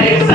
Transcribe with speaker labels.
Speaker 1: Hey.